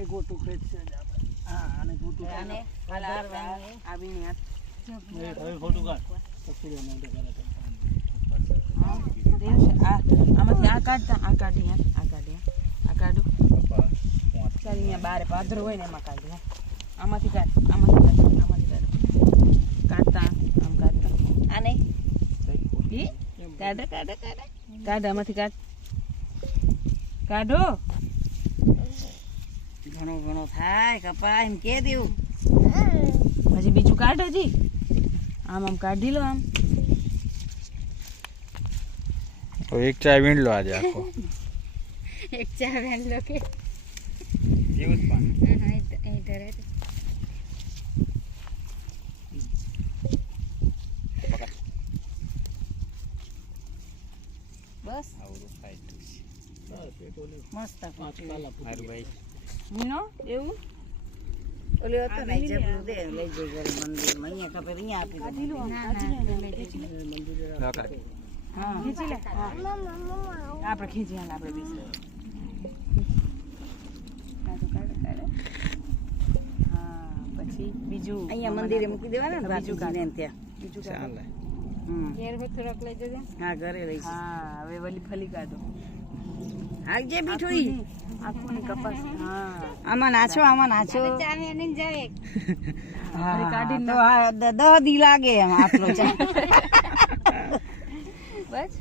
એ ગોટું ખેત છે જ આપણે. હા અને ગોટું આને આવીને હવે ફોટો કાઢ પછી એને અંદર કરે તો. આમાંથી આ કાઢતા આ કાઢી આ કાઢું ચાલ અહીંયા બારે પાથરો હોય ને એમાં કાઢી આમાંથી કાઢ કાઢતા આમ કાઢતા આ નહીં કાઢ આમાંથી કાઢો ઘણો થાય કપા એમ કે દેવું હજી બીજું કાઢ હજી આમ કાઢી લો આમ એક ચા વીણ લો આજે આખો એક ચા વેન લો કે એવું જ પાણી એ ધરે બસ આવડું ફાઈટ મસ્ત મારું ભાઈ મીનો એવું ઓલી હતો ને જેટલું દે લઈ જઈ ઘરે મંદિરમાં અહીંયા ખબર અહીંયા આપી હા ખેંચી લે આપણે ખેંચી હાલ આપણે બેસી હા પછી બીજું અહીંયા મંદિરે મૂકી દેવાના ને બીજું કાઢે ત્યાં બીજું ચાલે ઘેર હો થોડોક લઈ જજો હા ઘરે લઈશ હા હવે વલી ફલી કાઢો હાલજે બીઠું આખું ની કપાસ હા આમાં નાચો ચા વેન જાવે હા કાઢી તો 10 દી લાગે એમ આટલો ચા બસ